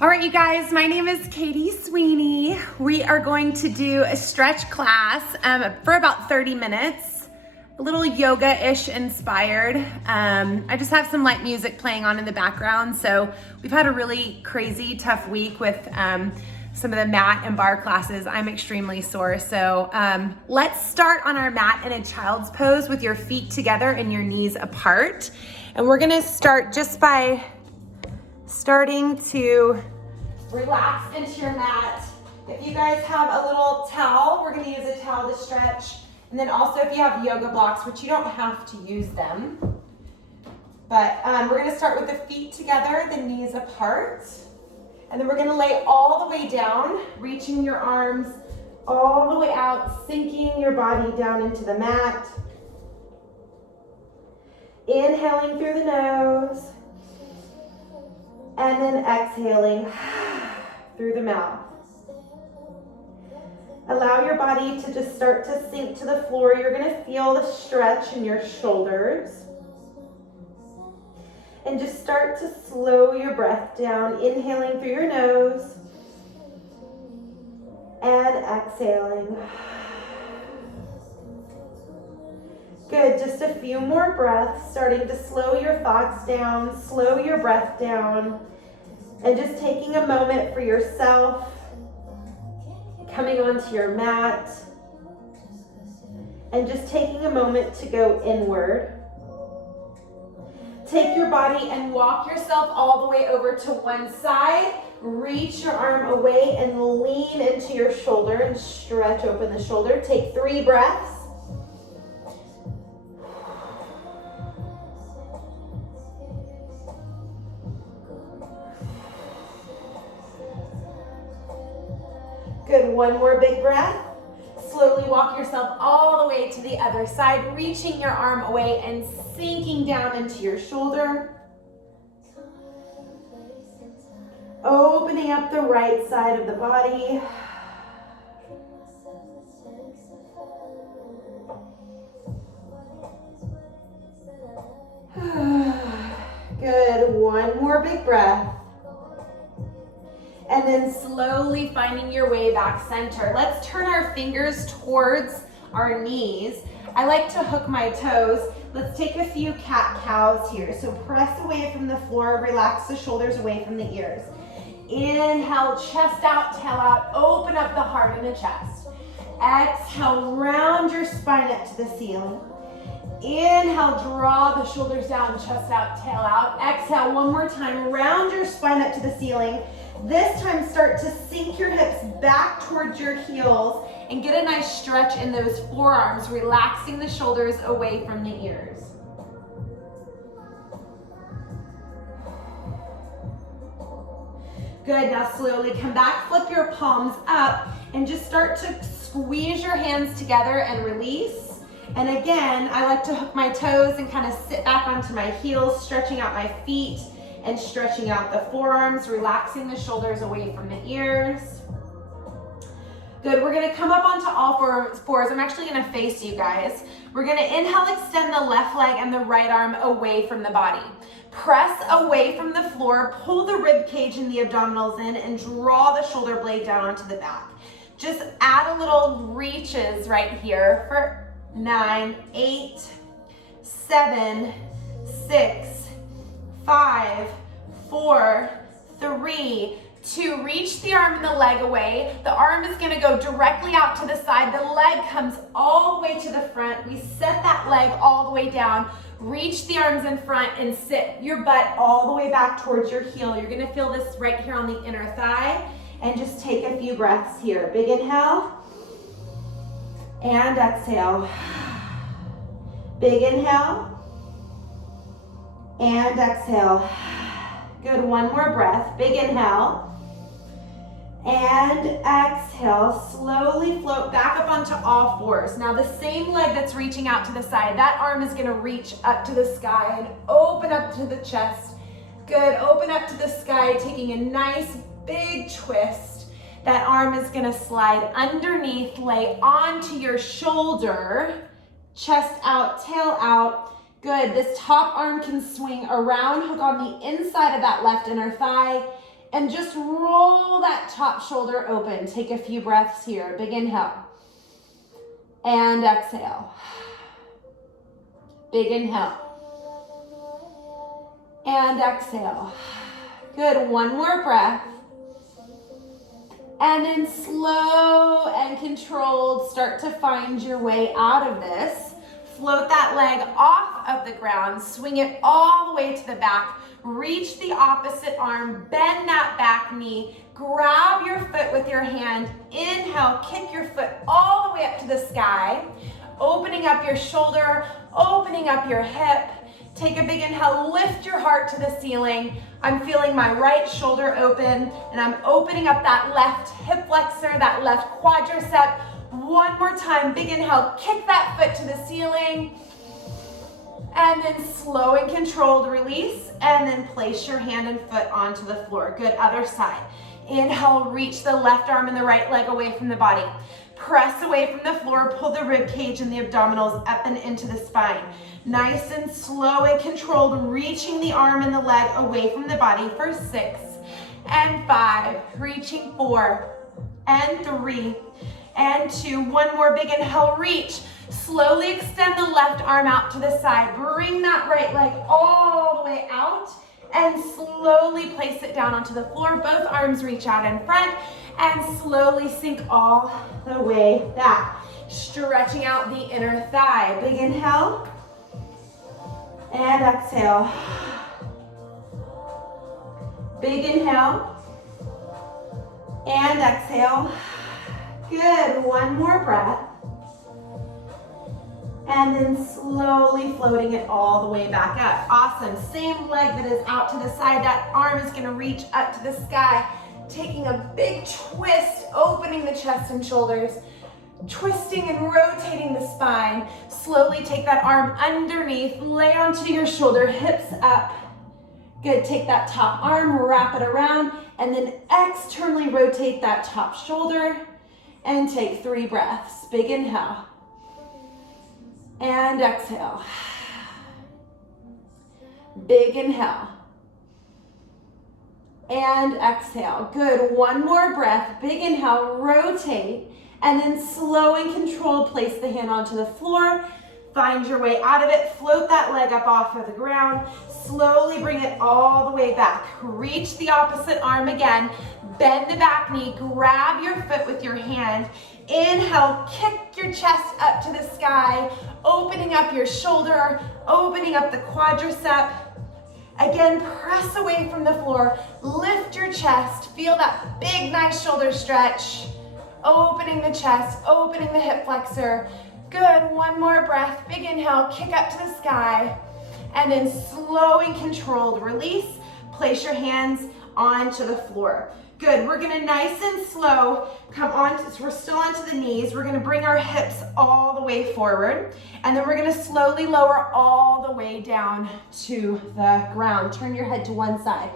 All right, you guys, my name is Katie Sweeney. We are going to do a stretch class for about 30 minutes, a little yoga-ish inspired. I just have some light music playing on in the background. So we've had a really crazy, tough week with some of the mat and bar classes. I'm extremely sore. So let's start on our mat in a child's pose with your feet together and your knees apart. And we're gonna start just by starting to relax into your mat. If you guys have a little towel, we're gonna use a towel to stretch. And then also if you have yoga blocks, which you don't have to use them. But we're gonna start with the feet together, the knees apart. And then we're gonna lay all the way down, reaching your arms all the way out, sinking your body down into the mat. Inhaling through the nose. And then exhaling through the mouth. Allow your body to just start to sink to the floor. You're going to feel the stretch in your shoulders. And just start to slow your breath down, inhaling through your nose and exhaling. Good, just a few more breaths, starting to slow your thoughts down, slow your breath down, and just taking a moment for yourself, coming onto your mat, and just taking a moment to go inward. Take your body and walk yourself all the way over to one side, reach your arm away and lean into your shoulder and stretch open the shoulder. Take 3 breaths. Good, one more big breath. Slowly walk yourself all the way to the other side, reaching your arm away and sinking down into your shoulder. Opening up the right side of the body. Good, one more big breath. And then slowly finding your way back center. Let's turn our fingers towards our knees. I like to hook my toes. Let's take a few cat-cows here. So press away from the floor, relax the shoulders away from the ears. Inhale, chest out, tail out, open up the heart and the chest. Exhale, round your spine up to the ceiling. Inhale, draw the shoulders down, chest out, tail out. Exhale, one more time, round your spine up to the ceiling. This time, start to sink your hips back towards your heels and get a nice stretch in those forearms, relaxing the shoulders away from the ears. Good, now slowly come back, flip your palms up, and just start to squeeze your hands together and release. And again, I like to hook my toes and kind of sit back onto my heels, stretching out my feet and stretching out the forearms, relaxing the shoulders away from the ears. Good, we're gonna come up onto all fours. I'm actually gonna face you guys. We're gonna inhale, extend the left leg and the right arm away from the body. Press away from the floor, pull the rib cage and the abdominals in and draw the shoulder blade down onto the back. Just add a little reaches right here for 9, 8, 7, 6, 5, 4, 3, 2. Reach the arm and the leg away. The arm is gonna go directly out to the side. The leg comes all the way to the front. We set that leg all the way down. Reach the arms in front and sit your butt all the way back towards your heel. You're gonna feel this right here on the inner thigh. And just take a few breaths here. Big inhale and exhale. Big inhale and exhale. Good, one more breath. Big inhale and exhale. Slowly float back up onto all fours. Now the same leg that's reaching out to the side, that arm is gonna reach up to the sky and open up to the chest. Good, open up to the sky, taking a nice big twist. That arm is gonna slide underneath, lay onto your shoulder, chest out, tail out. Good, this top arm can swing around, hook on the inside of that left inner thigh, And just roll that top shoulder open. Take a few breaths here. Big inhale. And exhale. Big inhale. And exhale. Good, one more breath. And then slow and controlled, start to find your way out of this. Float that leg off of the ground, swing it all the way to the back. Reach the opposite arm, bend that back knee, grab your foot with your hand. Inhale, kick your foot all the way up to the sky. Opening up your shoulder, opening up your hip. Take a big inhale, lift your heart to the ceiling. I'm feeling my right shoulder open, and I'm opening up that left hip flexor, that left quadricep. One more time, big inhale, kick that foot to the ceiling. And then slow and controlled release, and then place your hand and foot onto the floor. Good, other side. Inhale, reach the left arm and the right leg away from the body. Press away from the floor, pull the rib cage and the abdominals up and into the spine. Nice and slow and controlled, reaching the arm and the leg away from the body for 6 and 5, reaching 4 and 3 and 2. One more big inhale, reach. Slowly extend the left arm out to the side. Bring that right leg all the way out and slowly place it down onto the floor. Both arms reach out in front and slowly sink all the way back. Stretching out the inner thigh. Big inhale and exhale. Big inhale and exhale. Good, one more breath. And then slowly floating it all the way back up. Awesome, same leg that is out to the side, that arm is gonna reach up to the sky. Taking a big twist, opening the chest and shoulders, twisting and rotating the spine. Slowly take that arm underneath, lay onto your shoulder, hips up. Good, take that top arm, wrap it around, and then externally rotate that top shoulder, and take 3 breaths. Big inhale. And exhale. Big inhale. And exhale. Good, one more breath. Big inhale, rotate, and then slow and controlled, place the hand onto the floor. Find your way out of it. Float that leg up off of the ground. Slowly bring it all the way back. Reach the opposite arm again. Bend the back knee. Grab your foot with your hand. Inhale, kick your chest up to the sky. Opening up your shoulder. Opening up the quadricep. Again, press away from the floor. Lift your chest. Feel that big, nice shoulder stretch. Opening the chest. Opening the hip flexor. Good, one more breath. Big inhale, kick up to the sky. And then slow and controlled release. Place your hands onto the floor. Good, we're gonna nice and slow come on, so we're still onto the knees. We're gonna bring our hips all the way forward. And then we're gonna slowly lower all the way down to the ground. Turn your head to one side.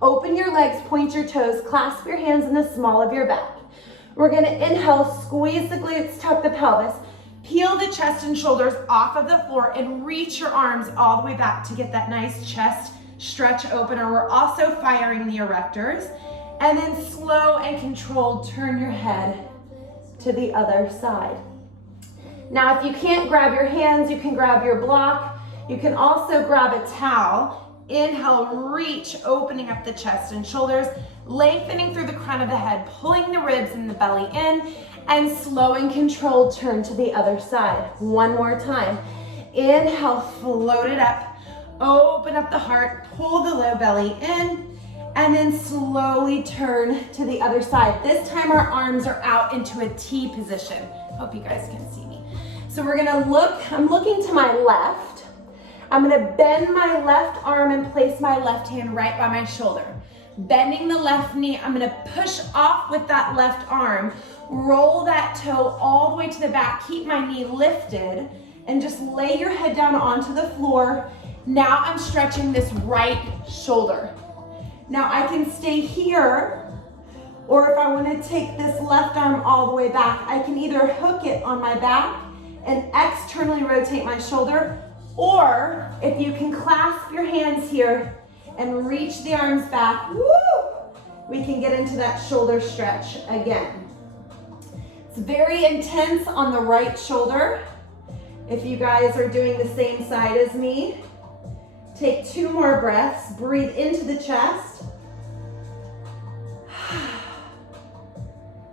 Open your legs, point your toes, clasp your hands in the small of your back. We're gonna inhale, squeeze the glutes, tuck the pelvis. Peel the chest and shoulders off of the floor and reach your arms all the way back to get that nice chest stretch opener. We're also firing the erectors. And then slow and controlled, turn your head to the other side. Now, if you can't grab your hands, you can grab your block. You can also grab a towel. Inhale, reach, opening up the chest and shoulders, lengthening through the crown of the head, pulling the ribs and the belly in, and slow and controlled, turn to the other side. One more time. Inhale, float it up, open up the heart, pull the low belly in, and then slowly turn to the other side. This time our arms are out into a T position. Hope you guys can see me. So we're gonna look, I'm looking to my left. I'm gonna bend my left arm and place my left hand right by my shoulder. Bending the left knee, I'm gonna push off with that left arm, roll that toe all the way to the back, keep my knee lifted, and just lay your head down onto the floor. Now I'm stretching this right shoulder. Now I can stay here, or if I want to take this left arm all the way back, I can either hook it on my back and externally rotate my shoulder, or if you can clasp your hands here and reach the arms back, woo, we can get into that shoulder stretch again. It's very intense on the right shoulder. If you guys are doing the same side as me, take 2 more breaths, breathe into the chest.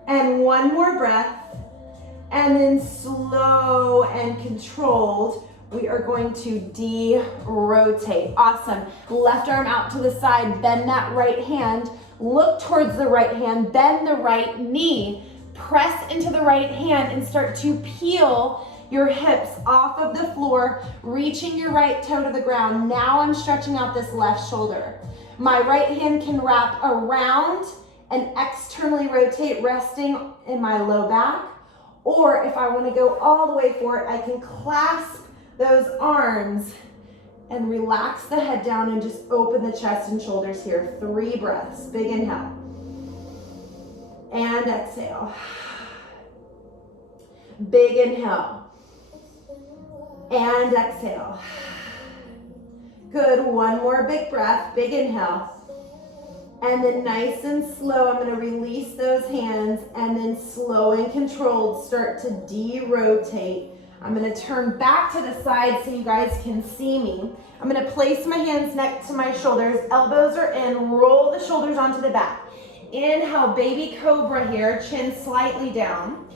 And 1 more breath. And then slow and controlled, we are going to de-rotate. Awesome. Left arm out to the side, bend that right hand, look towards the right hand, bend the right knee, press into the right hand and start to peel your hips off of the floor, reaching your right toe to the ground. Now I'm stretching out this left shoulder. My right hand can wrap around and externally rotate, resting in my low back. Or if I want to go all the way forward, I can clasp those arms and relax the head down and just open the chest and shoulders here. 3 breaths. Big inhale. And exhale. Big inhale. And exhale. Good. 1 more big breath. Big inhale. And then nice and slow, I'm gonna release those hands and then slow and controlled, start to de-rotate. I'm gonna turn back to the side so you guys can see me. I'm gonna place my hands next to my shoulders, elbows are in, roll the shoulders onto the back. Inhale, baby cobra here, chin slightly down.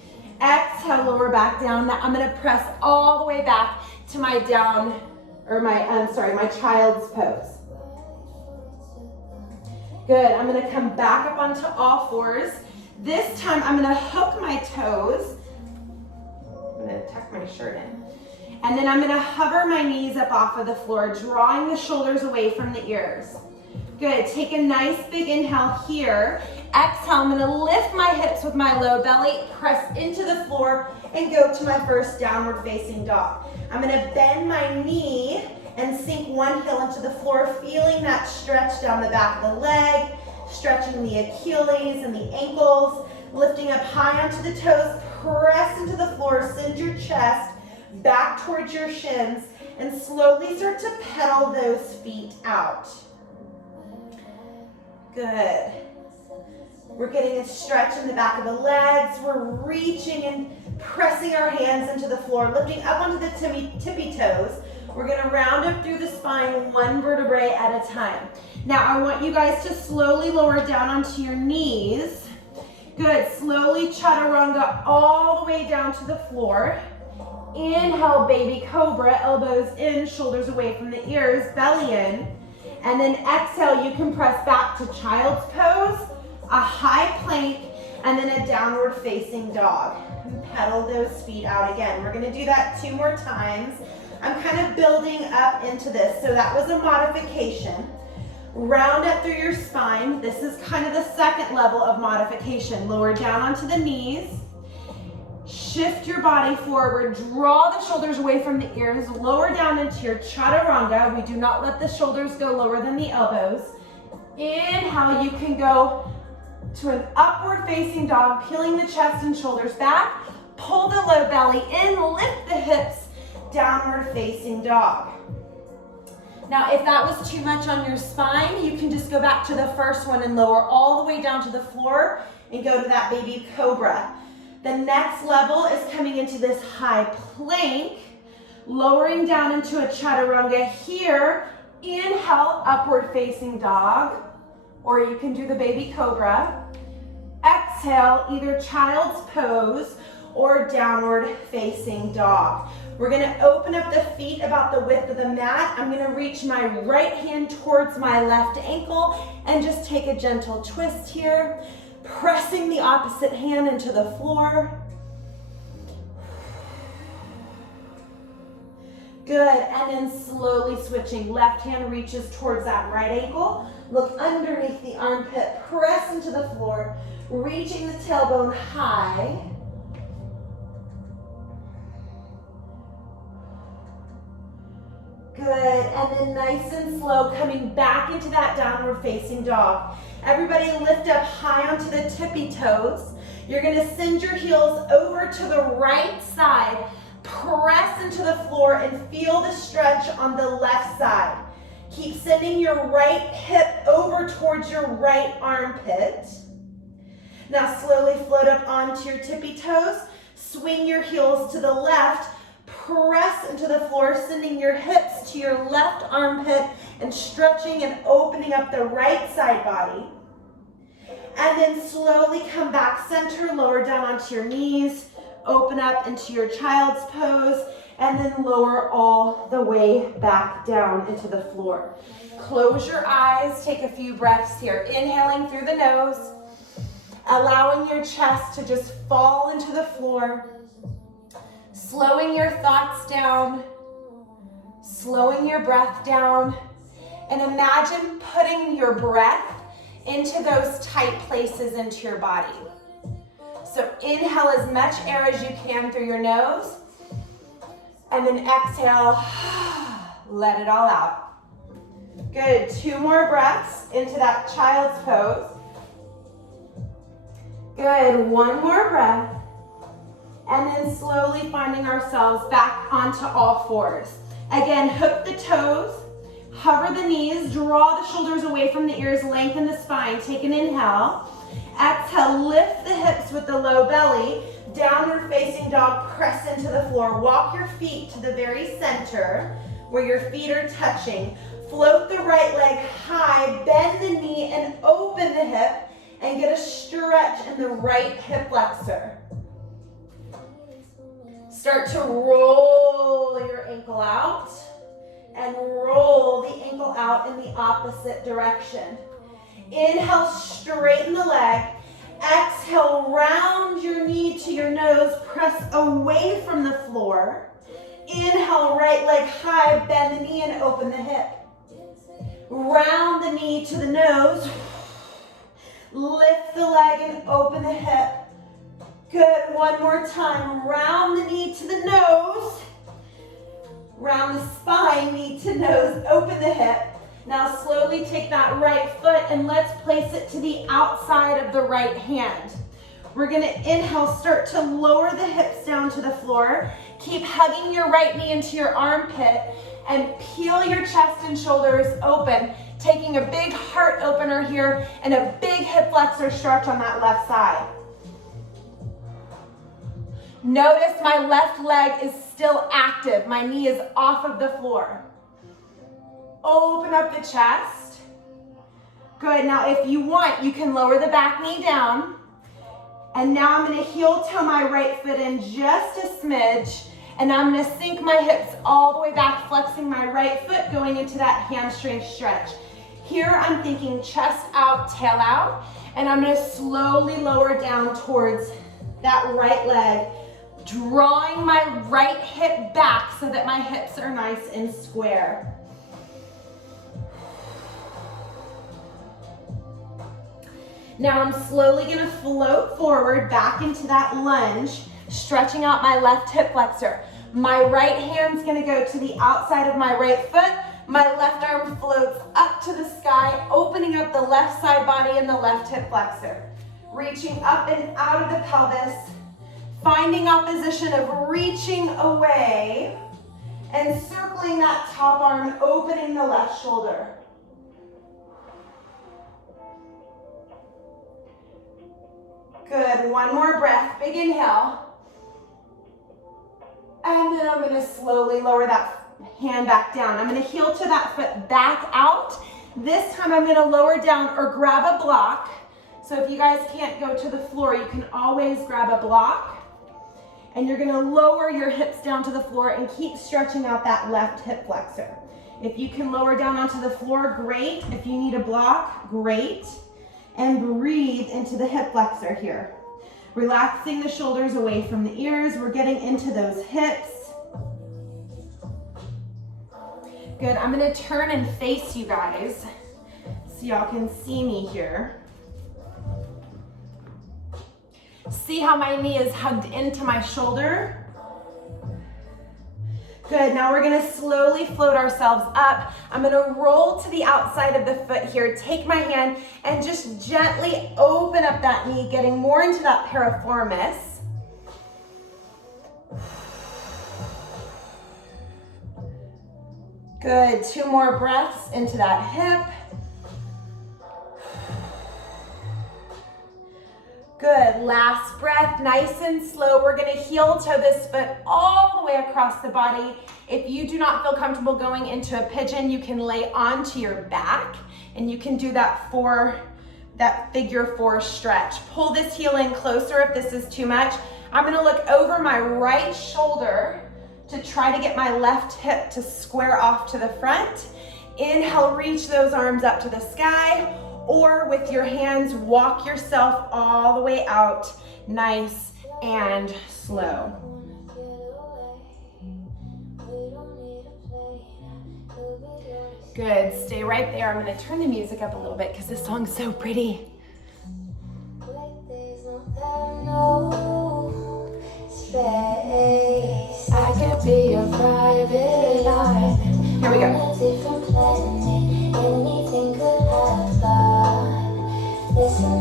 Exhale, lower back down. Now I'm gonna press all the way back to my my child's pose. Good, I'm gonna come back up onto all fours. This time I'm gonna hook my toes. I'm gonna tuck my shirt in. And then I'm gonna hover my knees up off of the floor, drawing the shoulders away from the ears. Good, take a nice big inhale here. Exhale, I'm gonna lift my hips with my low belly, press into the floor, and go to my first downward facing dog. I'm gonna bend my knee and sink one heel into the floor, feeling that stretch down the back of the leg, stretching the Achilles and the ankles, lifting up high onto the toes, press into the floor, send your chest back towards your shins, and slowly start to pedal those feet out. Good. We're getting a stretch in the back of the legs. We're reaching and pressing our hands into the floor, lifting up onto the tippy toes. We're gonna round up through the spine 1 vertebrae at a time. Now I want you guys to slowly lower down onto your knees. Good, slowly chaturanga all the way down to the floor. Inhale, baby cobra, elbows in, shoulders away from the ears, belly in. And then exhale, you can press back to child's pose, a high plank, and then a downward facing dog. And pedal those feet out again. We're gonna do that 2 more times. I'm kind of building up into this. So that was a modification. Round up through your spine. This is kind of the second level of modification. Lower down onto the knees. Shift your body forward. Draw the shoulders away from the ears. Lower down into your chaturanga. We do not let the shoulders go lower than the elbows. Inhale, you can go to an upward facing dog, peeling the chest and shoulders back. Pull the low belly in, lift the hips. Downward facing dog. Now, if that was too much on your spine, you can just go back to the first one and lower all the way down to the floor and go to that baby cobra. The next level is coming into this high plank, lowering down into a chaturanga here. Inhale, upward facing dog, or you can do the baby cobra. Exhale, either child's pose or downward facing dog. We're gonna open up the feet about the width of the mat. I'm gonna reach my right hand towards my left ankle and just take a gentle twist here, pressing the opposite hand into the floor. Good, and then slowly switching. Left hand reaches towards that right ankle. Look underneath the armpit, press into the floor, reaching the tailbone high. Good, and then nice and slow, coming back into that downward facing dog. Everybody lift up high onto the tippy toes. You're gonna send your heels over to the right side, press into the floor and feel the stretch on the left side. Keep sending your right hip over towards your right armpit. Now slowly float up onto your tippy toes. Swing your heels to the left. Press into the floor, sending your hips to your left armpit and stretching and opening up the right side body. And then slowly come back center, lower down onto your knees, open up into your child's pose, and then lower all the way back down into the floor. Close your eyes, take a few breaths here. Inhaling through the nose, allowing your chest to just fall into the floor, slowing your thoughts down, slowing your breath down, and imagine putting your breath into those tight places into your body. So inhale as much air as you can through your nose, and then exhale, let it all out. Good, 2 more breaths into that child's pose. Good, 1 more breath. And then slowly finding ourselves back onto all fours. Again, hook the toes, hover the knees, draw the shoulders away from the ears, lengthen the spine. Take an inhale. Exhale, lift the hips with the low belly. Downward facing dog, press into the floor. Walk your feet to the very center where your feet are touching. Float the right leg high, bend the knee and open the hip and get a stretch in the right hip flexor. Start to roll your ankle out and roll the ankle out in the opposite direction. Inhale, straighten the leg. Exhale, round your knee to your nose, press away from the floor. Inhale, right leg high, bend the knee and open the hip. Round the knee to the nose. Lift the leg and open the hip. Good, 1 more time. Round the knee to the nose. Round the spine, knee to nose, open the hip. Now slowly take that right foot and let's place it to the outside of the right hand. We're gonna inhale, start to lower the hips down to the floor. Keep hugging your right knee into your armpit and peel your chest and shoulders open, taking a big heart opener here and a big hip flexor stretch on that left side. Notice my left leg is still active. My knee is off of the floor. Open up the chest. Good, now if you want, you can lower the back knee down. And now I'm gonna heel toe my right foot in just a smidge. And I'm gonna sink my hips all the way back, flexing my right foot, going into that hamstring stretch. Here I'm thinking chest out, tail out. And I'm gonna slowly lower down towards that right leg, drawing my right hip back so that my hips are nice and square. Now I'm slowly gonna float forward back into that lunge, stretching out my left hip flexor. My right hand's gonna go to the outside of my right foot. My left arm floats up to the sky, opening up the left side body and the left hip flexor. Reaching up and out of the pelvis, finding opposition of reaching away and circling that top arm, opening the left shoulder. Good, 1 more breath, big inhale. And then I'm gonna slowly lower that hand back down. I'm gonna heel to that foot back out. This time I'm gonna lower down or grab a block. So if you guys can't go to the floor, you can always grab a block. And you're gonna lower your hips down to the floor and keep stretching out that left hip flexor. If you can lower down onto the floor, great. If you need a block, great. And breathe into the hip flexor here. Relaxing the shoulders away from the ears. We're getting into those hips. Good, I'm gonna turn and face you guys so y'all can see me here. See how my knee is hugged into my shoulder? Good, now we're gonna slowly float ourselves up. I'm gonna roll to the outside of the foot here, take my hand and just gently open up that knee, getting more into that piriformis. Good, 2 more breaths into that hip. Good, last breath, nice and slow. We're gonna heel toe this foot all the way across the body. If you do not feel comfortable going into a pigeon, you can lay onto your back and you can do that for that figure 4 stretch. Pull this heel in closer if this is too much. I'm gonna look over my right shoulder to try to get my left hip to square off to the front. Inhale, reach those arms up to the sky, or with your hands, walk yourself all the way out, nice and slow. Good, stay right there. I'm gonna turn the music up a little bit because this song's so pretty. I could be a private island. Here we go.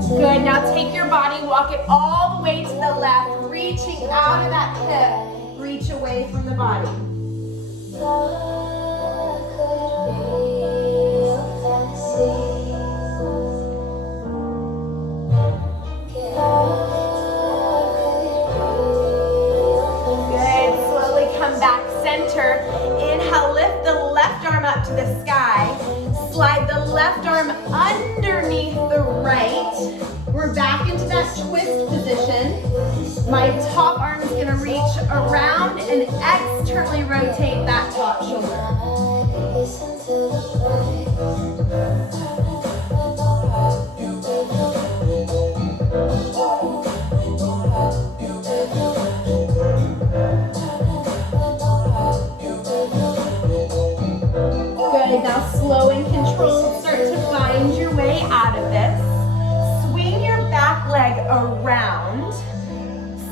Good, now take your body, walk it all the way to the left, reaching out of that hip, reach away from the body. Good, slowly come back center. Inhale, lift the left arm up to the sky. Slide the left arm underneath the right. We're back into that twist position. My top arm is gonna reach around and externally rotate that top shoulder. Good, now slow and controlled, start to find your way out of this. Swing your back leg around.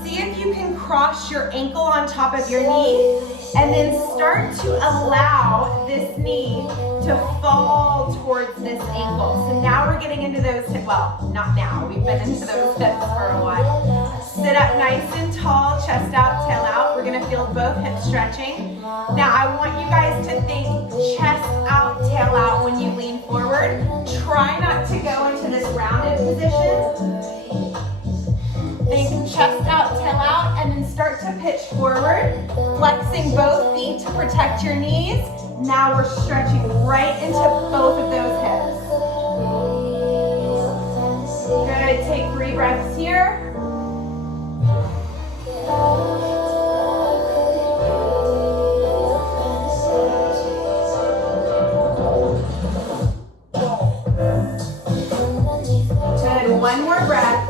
See if you can cross your ankle on top of your knee, and then start to allow this knee to fall towards this ankle. So now we're getting into those hips, well, not now, we've been into those hips for a while. Sit up nice and tall, chest out, tail out. We're gonna feel both hips stretching. Now I want you guys to think chest out, tail out when you lean forward. Try not to go into this rounded position. Think chest out, tail out, and then start to pitch forward, flexing both feet to protect your knees. Now we're stretching right into both of those hips. Good, take 3 breaths here. Good, 1 more breath.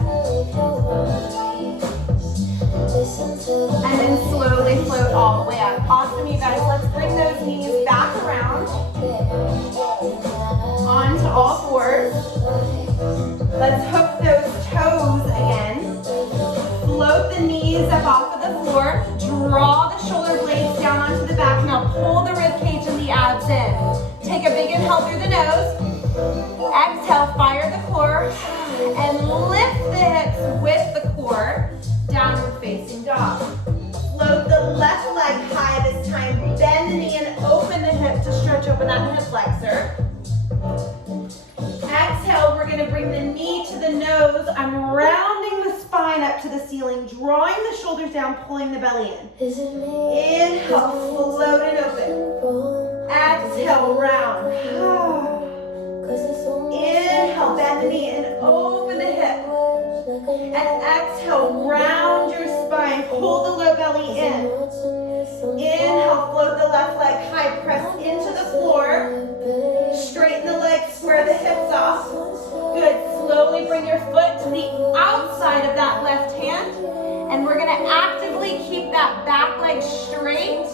And then slowly float all the way up. Awesome, you guys. Let's bring those knees back around onto all 4s. Let's hook those toes again. Float the knees up off of the floor. Draw the shoulder blades down onto the back. Now pull the rib cage and the abs in. Take a big inhale through the nose. Exhale, fire the core. And lift the hips with the core. Downward facing dog. Float the left leg high this time. Bend the knee and open the hip to stretch open that hip flexor. Exhale, we're gonna bring the knee to the nose. I'm rounding the spine up to the ceiling, drawing the shoulders down, pulling the belly in. Inhale, float it open. Exhale, round. Inhale, bend the knee and open the hip. And exhale, round your spine, pull the low belly in. Inhale, float the left leg high, press into the floor. Straighten the legs, square the hips off. Good, slowly bring your foot to the outside of that left hand. And we're gonna actively keep that back leg straight.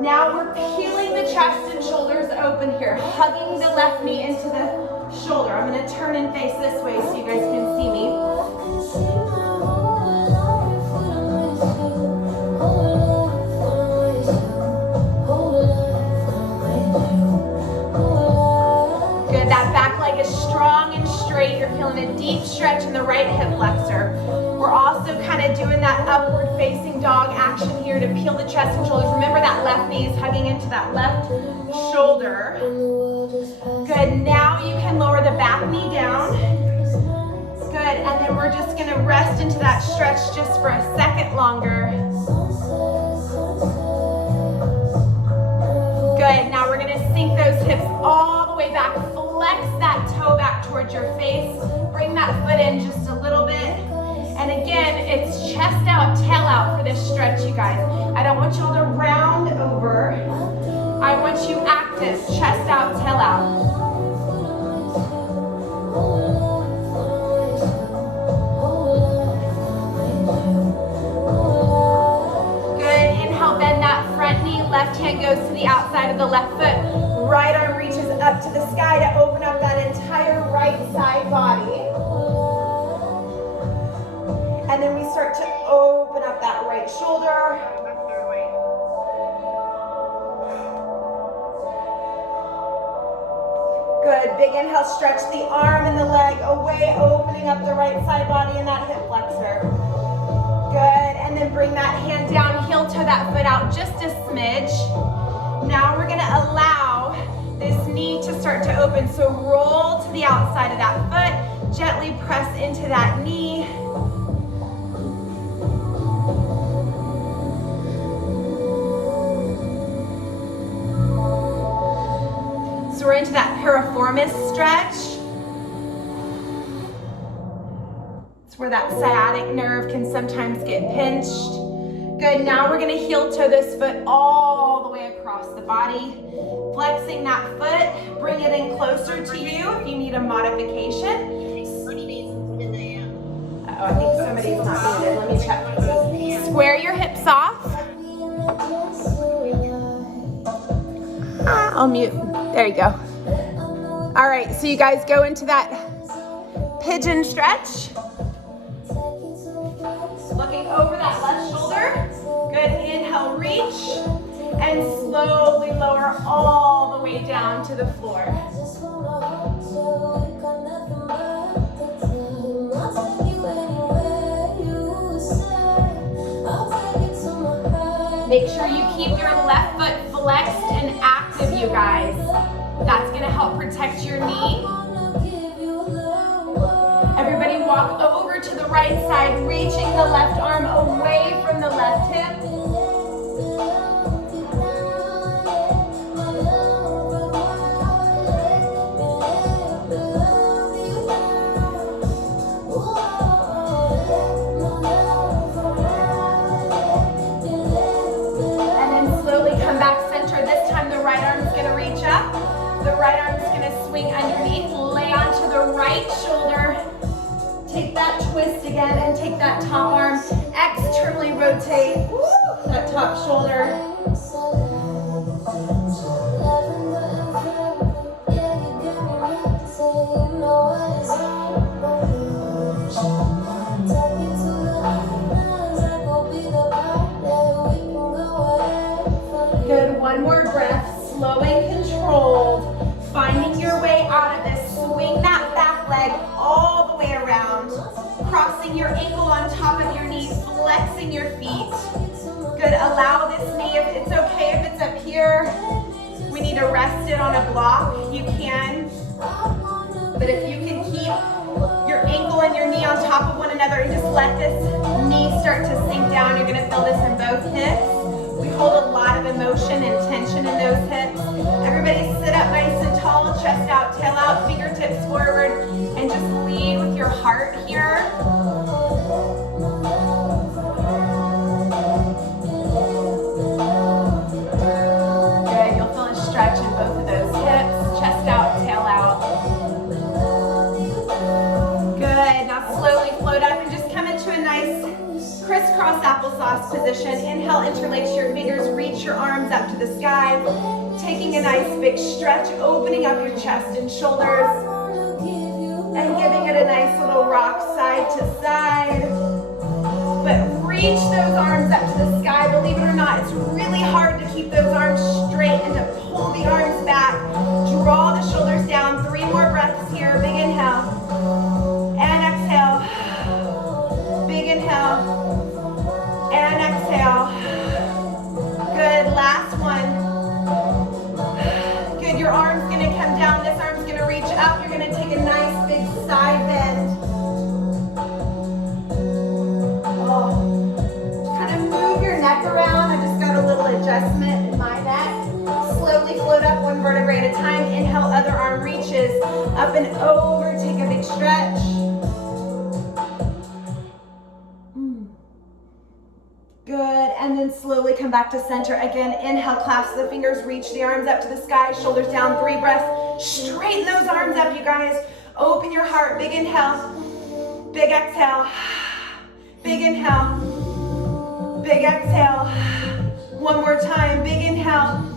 Now we're peeling the chest and shoulders open here, hugging the left knee into the shoulder. I'm gonna turn and face this way so you guys can see me. Good, that back leg is strong and straight. You're feeling a deep stretch in the right hip flexor. We're also kind of doing that upward facing dog action here to peel the chest and shoulders. Remember that left knee is hugging into that left shoulder. Good, now you can lower the back knee down. Good, and then we're just gonna rest into that stretch just for a second longer. Good, now we're gonna sink those hips all the way back. Flex that toe back towards your face. Bring that foot in just a little bit. And again, it's chest out, tail out for this stretch, you guys. I don't want you all to round over. I want you active, chest out, tail out. Good, inhale, bend that front knee. Left hand goes to the outside of the left foot. Right arm reaches up to the sky to open up that entire right side body. And then we start to open up that right shoulder. Good, big inhale, stretch the arm and the leg away, opening up the right side body and that hip flexor. Good, and then bring that hand down, heel toe that foot out just a smidge. Now we're gonna allow this knee to start to open, so roll to the outside of that foot, gently press into that knee. So we're into that piriformis stretch. It's where that sciatic nerve can sometimes get pinched. Good, now we're gonna heel toe this foot all the way across the body. Flexing that foot, bring it in closer to you if you need a modification. Uh-oh, I think somebody's not muted, let me check. Square your hips off. I'll mute. There you go. All right, so you guys go into that pigeon stretch. Looking over that left shoulder. Good, inhale, reach. And slowly lower all the way down to the floor. Make sure you keep your left foot flexed and active, you guys. That's gonna help protect your knee. Everybody walk over to the right side, reaching the left arm away from the left hip. The right arm is going to swing underneath, lay onto the right shoulder. Take that twist again and take that top arm. Externally rotate that top shoulder. Good, one more breath. Slow and controlled, finding your way out of this. Swing that back leg all the way around, crossing your ankle on top of your knee, flexing your feet. Good, allow this knee, if it's okay if it's up here, we need to rest it on a block, you can. But if you can keep your ankle and your knee on top of one another and just let this knee start to sink down, you're gonna feel this in both hips. We hold a lot of emotion and tension in those hips. Everybody sit up nice and tall, chest out, tail out, fingertips forward, and just lead with your heart here. Good, you'll feel a stretch in both of those hips, chest out, tail out. Good, now slowly float up and just come into a nice crisscross applesauce position. Inhale, interlace your fingers, reach your arms up to the sky. Taking a nice big stretch, opening up your chest and shoulders. And giving it a nice little rock side to side. But reach those arms up to the sky. Believe it or not, it's really hard to keep those arms straight and to pull the arms back. Draw the shoulders down. 3 more breaths here. Big inhale. Up and over, take a big stretch. Good, and then slowly come back to center. Again, inhale, clasp the fingers, reach the arms up to the sky, shoulders down, 3 breaths. Straighten those arms up, you guys. Open your heart, big inhale, big exhale, big inhale, big exhale. One more time, big inhale,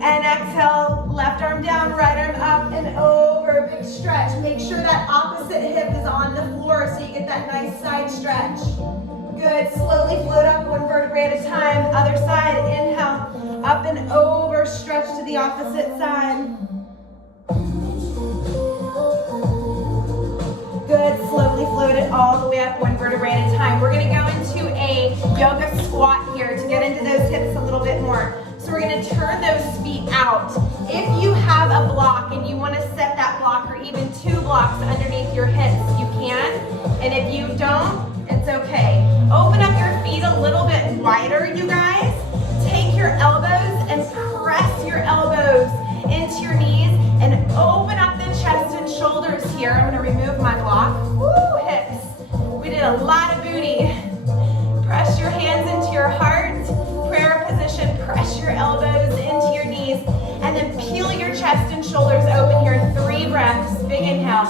and exhale. Left arm down, right arm up and over, big stretch. Make sure that opposite hip is on the floor so you get that nice side stretch. Good, slowly float up, 1 vertebrae at a time. Other side, inhale, up and over, stretch to the opposite side. Good, slowly float it all the way up, 1 vertebrae at a time. We're gonna go into a yoga squat here to get into those hips a little bit more. So we're gonna turn those feet out. If you have a block and you wanna set that block or even 2 blocks underneath your hips, you can. And if you don't, it's okay. Open up your feet a little bit wider, you guys. Take your elbows and press your elbows into your knees and open up the chest and shoulders here. I'm gonna remove my block. Woo, hips. We did a lot of booty. Press your hands into your heart. Prayer position, press your elbows into your knees, and then peel your chest and shoulders open here. 3 breaths, big inhale.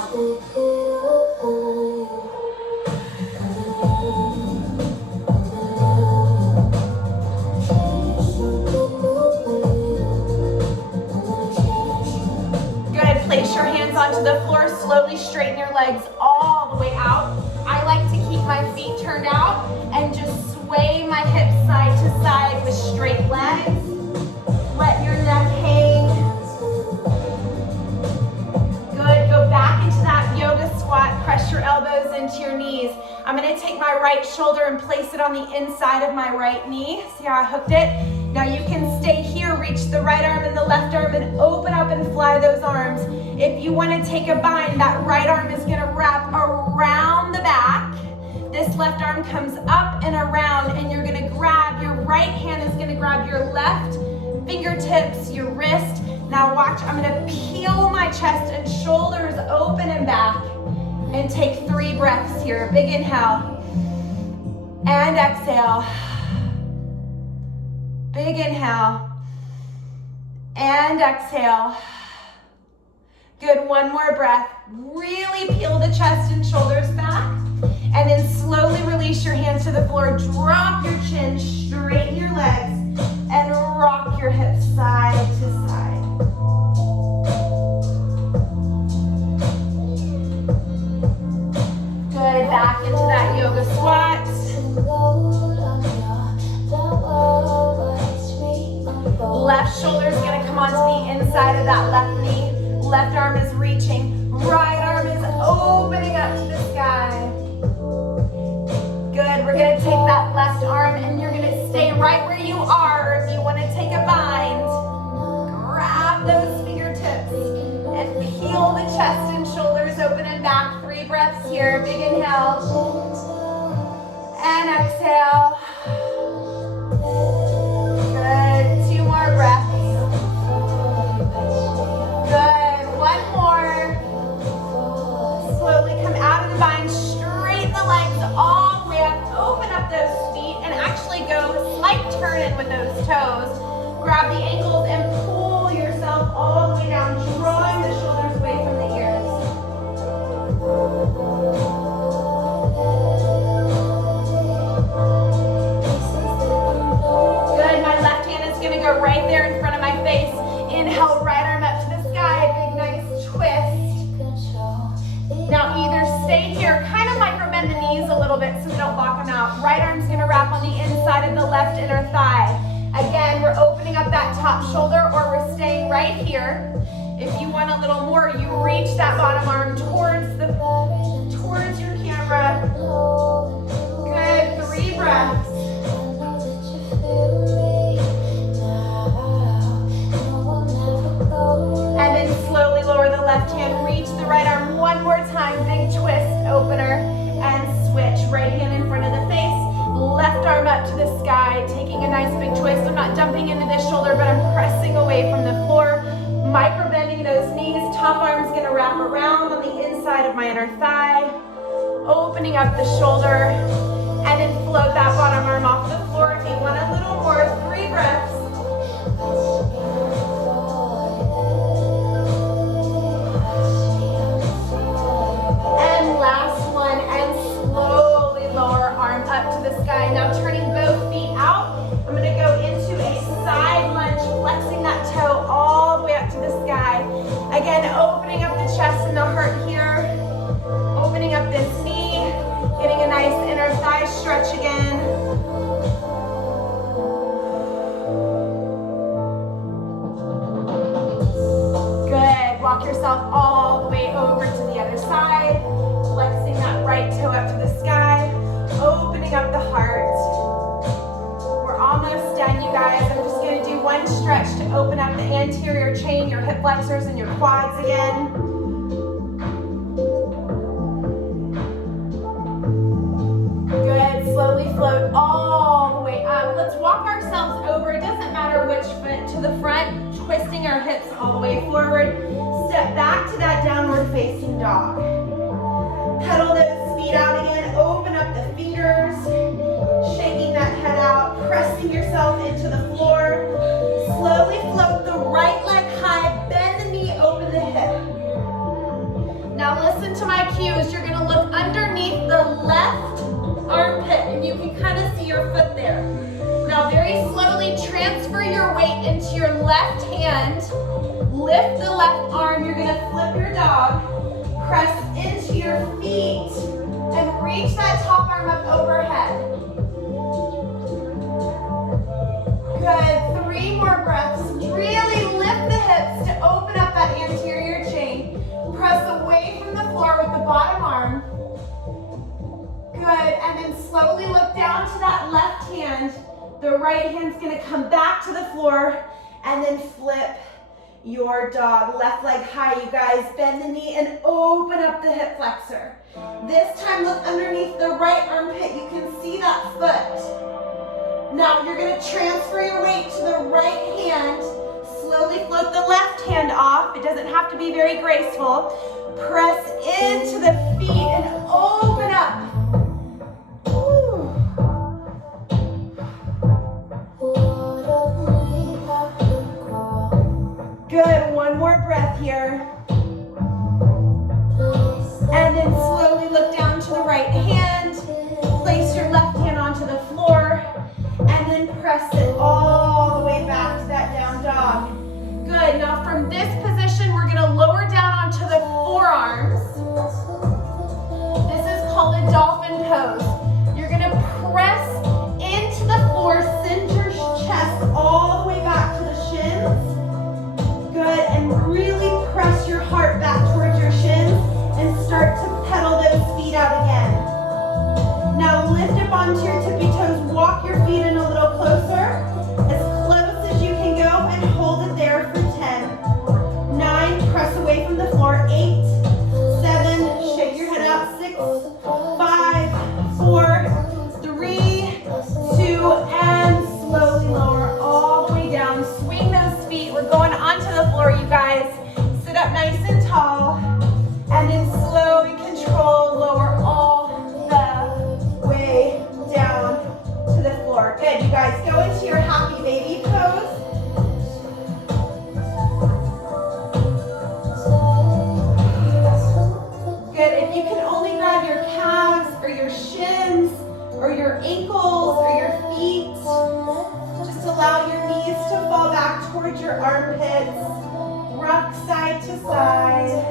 Place your hands onto the floor, slowly straighten your legs all the way out. I like to keep my feet turned out and just sway my hips side to side with straight legs. Let your neck hang. Good, go back into that yoga squat, press your elbows into your knees. I'm gonna take my right shoulder and place it on the inside of my right knee. See how I hooked it? Now you can stay here, reach the right arm and the left arm and open up and fly those arms. If you want to take a bind, that right arm is going to wrap around the back. This left arm comes up and around, and you're going to grab, your right hand is going to grab your left fingertips, your wrist. Now watch, I'm going to peel my chest and shoulders open and back and take 3 breaths here. Big inhale and exhale. Big inhale and exhale. Good, 1 more breath. Really peel the chest and shoulders back. And then slowly release your hands to the floor. Drop your chin, straighten your legs, and rock your hips side to side. Good, back into that yoga squat. Left shoulder is going to come onto the inside of that left knee. Left arm is reaching. Right arm is opening up to the sky. Good. We're going to take that left arm and you're going to stay right where you are. If you want to take a bind, grab those fingertips and peel the chest and shoulders open and back. 3 breaths here. Big inhale and exhale. Good. 2 more breaths. Good. 1 more. Slowly come out of the bind. Straighten the legs all the way up. Open up those feet and actually go slight turn in with those toes. Grab the ankles and pull yourself all the way down, drawing the shoulders away from the ears. Good. My left hand is going to go right there in front of my face. Inhale, right arm up to the sky. Big, nice twist. Now either stay here, kind of micro bend the knees a little bit so we don't lock them out. Right arm's going to wrap on the inside of the left inner thigh. Again, we're opening up that top shoulder or we're staying right here. If you want a little more, you reach that bottom arm towards your camera. Good. 3 breaths. And then slowly lower the left hand, reach the right arm 1 more time, big twist, opener, and switch. Right hand in front of the face, left arm up to the sky, taking a nice big twist. I'm not dumping into this shoulder, but I'm pressing away from the floor, micro bending those knees, top top arm's gonna wrap around on the inside of my inner thigh, opening up the shoulder, and then float that bottom arm off the floor. If you want a little more, 3 breaths. And last one, and slowly lower arm up to the sky. Now turning both feet out, I'm gonna go into a side lunge, flexing that toe all the way up to the sky. Again, opening up the chest and the heart here, opening up this knee, getting a nice inner thigh stretch again. Good, walk yourself all the way over to the other side, flexing that right toe up to the sky, opening up the heart. We're almost done, you guys. I'm just gonna do one stretch to open up the anterior chain, your hip flexors and your quads again. Good, slowly float all the way up. Let's walk ourselves over, it doesn't matter which foot, to the front, twisting our hips all the way forward. Step back to that downward facing dog. Pedal those feet out again, open up the fingers, shaking that head out, pressing yourself into the floor. Slowly float the right leg high, bend the knee, open the hip. Now listen to my cues. You're gonna look underneath the left armpit and you can kind of see your foot there. Now very slowly transfer your weight into your left hand. Lift the left arm. You're gonna flip your dog. Press into your feet and reach that top arm up overhead. Good, 3 more breaths. Really lift the hips to open up that anterior chain. Press away from the floor with the bottom arm. Good, and then slowly look down to that left hand. The right hand's gonna come back to the floor and then flip your dog. Left leg high, you guys. Bend the knee and open up the hip flexor. This time look underneath the right armpit. You can see that foot. Now you're gonna transfer your weight to the right hand. Slowly float the left hand off. It doesn't have to be very graceful. Press into the feet and open up. Woo. Good, 1 more breath here. And then slowly look down to the right hand. Place your left hand onto the floor. And then press it all the way back to that down dog. Good, now from this position, we're gonna lower down onto the forearms. This is called a dolphin pose. You're gonna press into the floor, send your chest all the way back to the shins. Good, and really press your heart back towards your shins and start to pedal those feet out again. Now lift up onto your tippy toes, walk your feet in a little closer, as close as you can go, and hold it there for 10, 9, press away from the floor, 8, 7, shake your head out, 6, 5, 4, 3, 2, and slowly lower all the way down. Swing those feet. We're going onto the floor, you guys. Sit up nice and tall, and then slow and control, lower all the way down to the floor. Good, you guys. Go into your happy baby pose. Good. If you can only grab your calves or your shins or your ankles or your feet, just allow your knees to fall back towards your armpits. Rock side to side.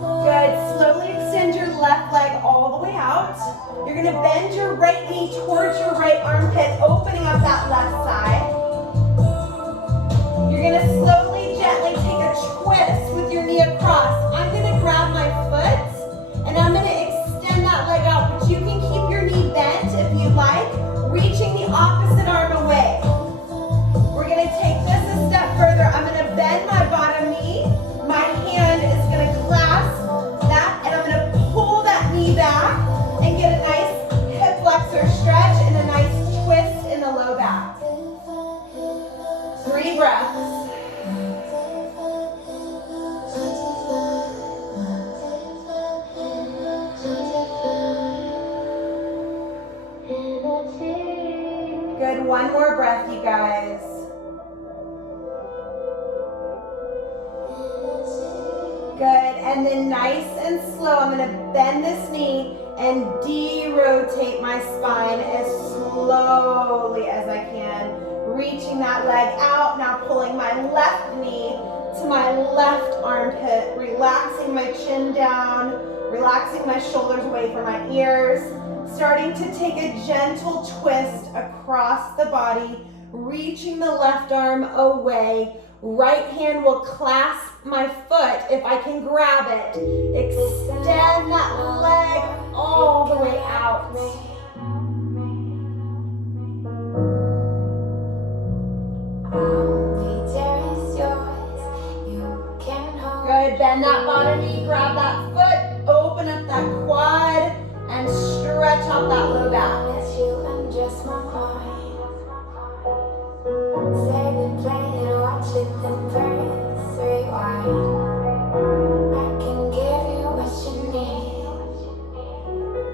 Good. Slowly extend your left leg all the way out. You're going to bend your right knee towards your right armpit, opening up that left side. You're going to slowly, gently take a twist with your knee across. I'm going to grab my foot and I'm going to extend that leg out, but you can keep your knee bent if you like, reaching the opposite arm away. We're going 3 breaths. Good, one more breath, you guys. Good, and then nice and slow, I'm gonna bend this knee and de-rotate my spine as slowly as I can. Reaching that leg out, now pulling my left knee to my left armpit, relaxing my chin down, relaxing my shoulders away from my ears, starting to take a gentle twist across the body, reaching the left arm away. Right hand will clasp my foot if I can grab it. Extend that leg all the way out. Good, bend that bottom knee, grab that foot, open up that quad, and stretch out that low back.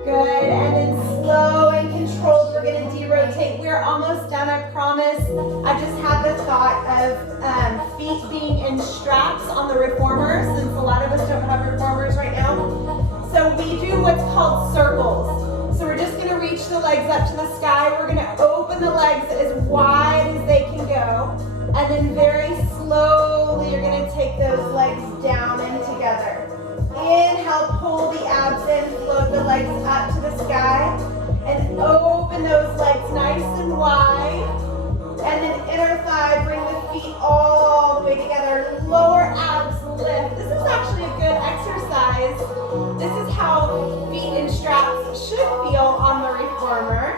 Good, and then slow and controlled, we're gonna de-rotate. We're almost done, I promise. I just had the thought of feet being in straps on the reformers, since a lot of us don't have reformers right now. So we do what's called circles. So we're just gonna reach the legs up to the sky. We're gonna open the legs as wide as they can go. And then very slowly, you're gonna take those legs down and together. Inhale, pull the abs in, float the legs up to the sky. And open those legs nice and wide. And then inner thigh, bring the feet all the way together. Lower abs lift. This is actually a good exercise. This is how feet in straps should feel on the reformer.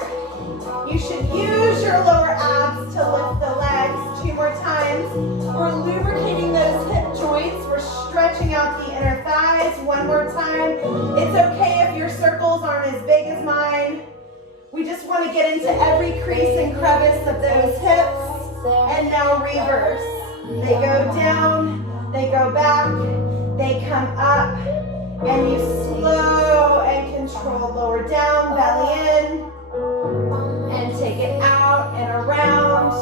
You should use your lower abs to lift the legs 2 more times. We're lubricating those hip joints. We're stretching out the inner thighs 1 more time. It's okay if your circles aren't as big as mine. We just want to get into every crease and crevice of those hips. And now reverse. They go down, they go back, they come up, and you slow and control. Lower down, belly in, and take it out and around.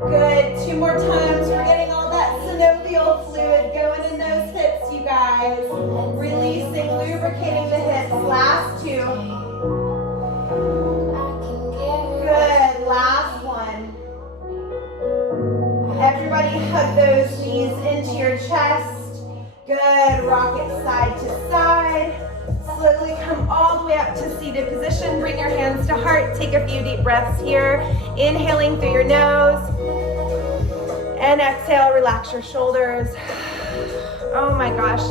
Good, 2 more times. We're getting all that synovial fluid going in those hips, you guys. Releasing, lubricating the hips. Last 2. Good, last 1. Everybody hug those knees into your chest. Good, rock it side to side. Slowly come all the way up to seated position. Bring your hands to heart. Take a few deep breaths here. Inhaling through your nose. And exhale, relax your shoulders. Oh my gosh,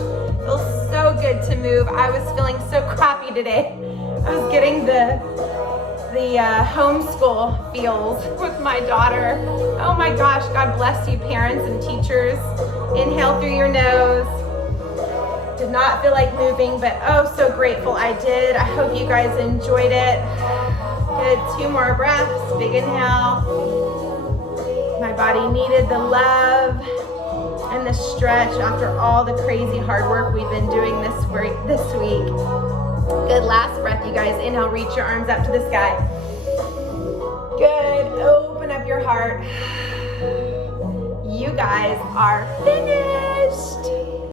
feels so good to move. I was feeling so crappy today. I was getting the homeschool feels with my daughter. Oh my gosh, God bless you parents and teachers. Inhale through your nose. Did not feel like moving, but oh, so grateful I did. I hope you guys enjoyed it. Good, 2 more breaths, big inhale. My body needed the love and the stretch after all the crazy hard work we've been doing this week. Good, last breath, you guys. Inhale, reach your arms up to the sky. Good, open up your heart. You guys are finished.